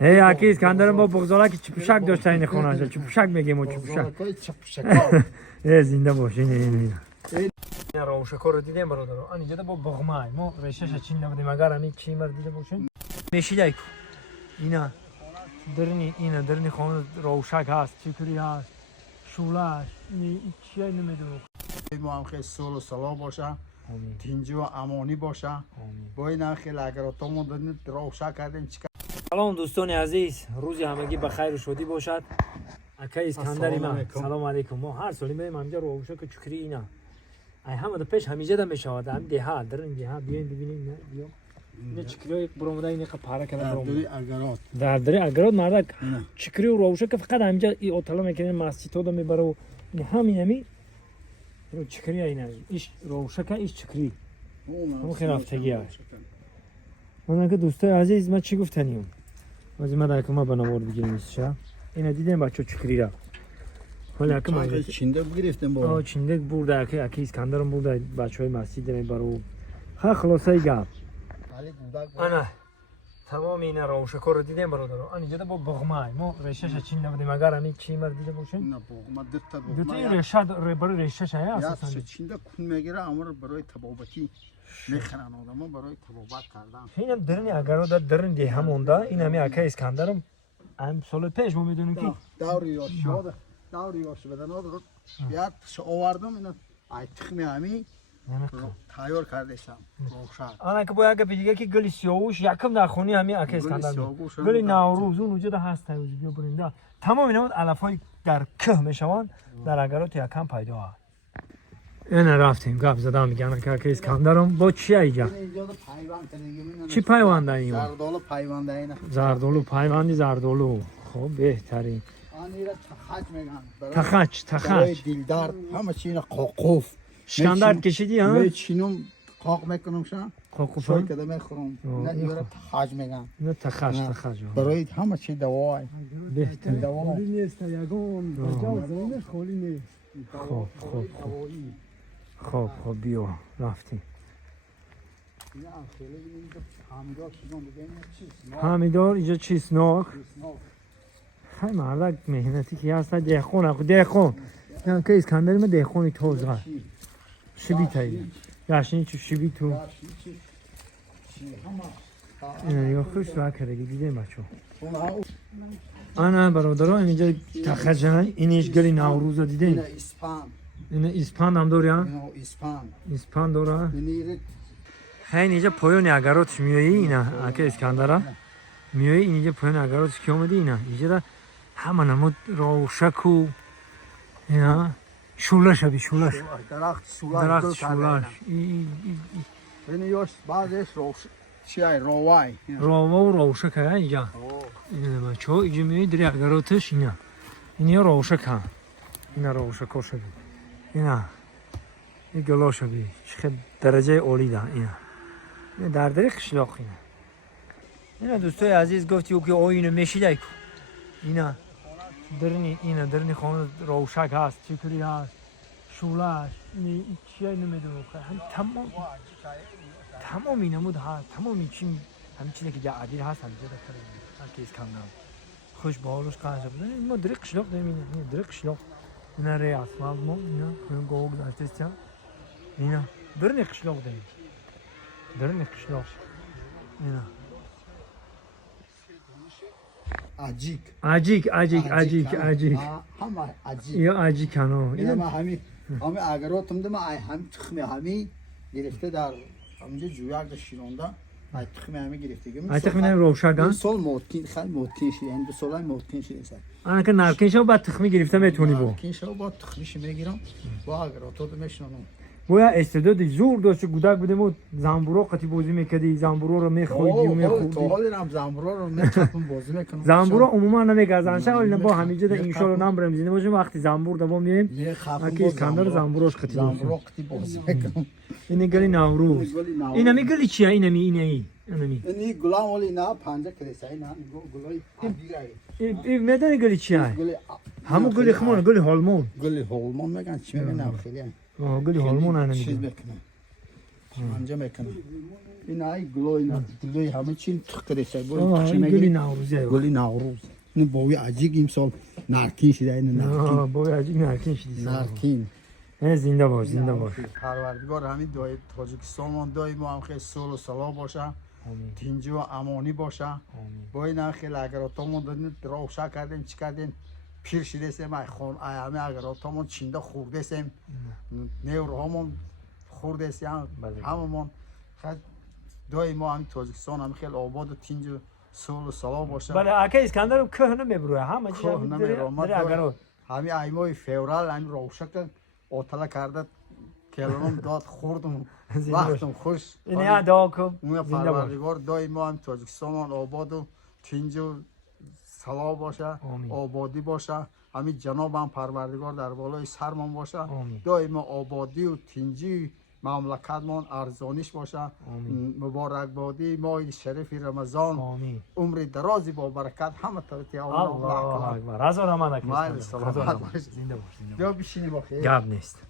ای اکی اسکندرم با بغزاله که چپشک داشته این خونه چپشک میگیم و چپشک ای زنده باشه این روشکو رو دیدیم برادر آن اینجا با بغمای ما ریشش چین نبودیم اگر همین چی مرد دیده باشین میشیدای کو اینا درنی خونه روشک هست چیکری هست شولاش این چیه نمیدونم ما هم خیلی سال و سلام باشه تینجی و امانی باشه با این خیلی اگر تو دارید روشک کردین سلام دوستان عزیز روزی همگی بخیر و شادی باشد اکی اسکندری من سلام علیکم ما هر سالی میریم همینجا روشک چکری اینا ای همه دو پیش همیشه دم میشود هم ده در این ده بیاین ببینیم بیا نه چکری برام دای نه پاره کردن برام دری اگرات مرد چکری و روشک فقط همینجا این هتل میکنن مسجد تو میبره این همین رو چکری اینا ایش روشک ایش چکری اون خیلی افتگی است من که دوستای عزیز ما چی گفتنیم از ما در ما بنامور بگیریم چه اینا دیدیم بچه چکری را حالا که ما چینده گرفتیم با چینده برده که اکی اسکندرم برده بچهای مسجد میبرو خلاصه گپ انا تمام اینا روشکو رو دیدیم برادر آن اینجا با بغمای ما ریشش چین نبودیم اگر همین چی مرد دیده باشین نه بغما دو تا ریشه برای ریشش هست اساسا چینده کون میگیره امر برای تبابتی میخرن آدمو برای تبابت کردن اینم درنی اگر درن دی هموندا این همین اکی اسکندرم ام سال پیش ما میدونیم که دوری یاش بدن رو بیاد آوردم اینا ای تخمی همین تایار کردشم روشک آن که باید بگه که گلی سیاوش یکم در خونی همین اکی اسکندر گلی نوروز اون وجود هست تایوز بیا برنده تمام اینا علفای در که میشوند در اگرات یکم پیدا هست این رفتیم گپ زدم میگن که اکی اسکندرم با چی اینجا چی پیوند این زردالو پیوند اینا زردالو پیوندی زردالو خب بهترین آنیرا تخچ میگن تخچ دیلدار همه چی اینا قوقوف شکندر کشیدی ها می چینم قاق میکنم شان قوقوف شوی کده میخورم نه اینا تخچ میگن نه تخچ برای همه چی دوای بهتر دوا خالی نیست یگان بجا زمین خالی نیست خب بیا رفتیم همیدار اینجا چیسناک خیلی مردک مهنتی که هست دهخون یعنی که اسکندری ما دهخونی توز هست شبی تایی گشنی چو شبی تو اینه یا خوش را کرده دیده بچه آنها برادران اینجا تخجنه اینیش گلی نوروز رو دیده اینه اسپان هم داری ها؟ اسپان داره خیلی اینجا پایان اگراتش میایی اینه اکه اسکندره میایی اینجا پایان اگراتش که اومده اینه اینجا همه نمود روشک و اینا شولش هبی شولش درخت شولش اینه یاش بعدش چیه روای روما و روشک ها اینجا اینه بچه ها اینجا میایی دری اگراتش اینه اینه روشک ها اینه روشک ها شبی اینا این گلا شبی خیلی درجه اولی ده اینه در دری قشلاق اینه دوستای عزیز گفتی که اینو میشیده کو اینا درنی خانه روشک هست چیکری هست شولاش این چیه نمیدونم تمام این نمود هست تمام این چیزی که عدیل هست همینجا دکتر هرکی اسکندر خوش باحالش قاعده بود ما دری قشلاق داریم دری قشلاق اینا ری اسمال ما اینا خون گوگ داشته اینا درنی قشلاق داریم درنی قشلاق اینا عجیک همه عجیک یا عجیک کنو اینا ما همه اگراتم دم هم تخمی همه گرفته در همینجا جویاک شیرونده ای تخمی همه گرفته ای تخمی روشکان سال موتین خیلی موتین شد این دو سال موتین شد آن که نرکینشو بعد تخمی گرفته میتونی بو نرکینشو بعد تخمیش میگیرم با اگراتو میشنم بویا استعداد زور داشت گودک بودیم و زنبورا قطی بازی میکردی زنبورا رو میخوردی و میخوردی تو حالی هم زنبورا رو میچپم بازی میکنم زنبورا عموما نمیگذارن شاید با همیشه ده ان شاء الله نام بریم زنده باشیم وقتی زنبور دبا میایم اکی اسکندر زنبوراش قطی بازی میکنم اینه گلی نوروز اینا میگلی چیه اینمی اینی گلام ولی نه پنجه کلیسای نه گلای این میدونی گلی چیه همون گلی خمون گلی هالمون میگن چی میگن خیلی گلی هالمون چیز میکنه اینجا میکنم این ای گلوی گلوی همه چی تخریشه این گلی نوروزیه گلی نوروز این بوی عجیب امسال نارکین شده این نارکین بوی عجیب نارکین شدی نارکین زنده باش زنده باش پروردگار همین دعای تاجیکستان دعای ما هم خیلی صلح و صلاح باشه آمین دینجو و امانی باشه آمین با این خیلی اگر اتامون دادین روشا کردیم چی کردیم پیر شده سیم ای خون ای همه اگر اتامون چینده خورده سیم نیور همون خورده سیم هممون خیلی دعای ما هم تاجیکستان هم خیلی آباد و تینجو صلح و صلاح باشه بله اکا اسکندر که نمیبروه همه چی که نمیرم اگر همین ایمای فورال همین روشا کرد آتلا کرده کلام داد خوردم وقتم خوش این دعا کن اون زنده باش پروردگار دای ما هم تاجیکستان آباد و تینجو صلاح باشه آمین. آبادی باشه همین جناب هم پروردگار در بالای سرمان باشه آمین. دای ما آبادی و تینجی مملکتمان ارزانیش باشه آمین. مبارک بادی ماه شریف رمضان آمین عمر درازی با برکت همه طرفی الله اکبر از رحمت مال سلامت باش زنده باش بیا بشینی با خیر گپ نیست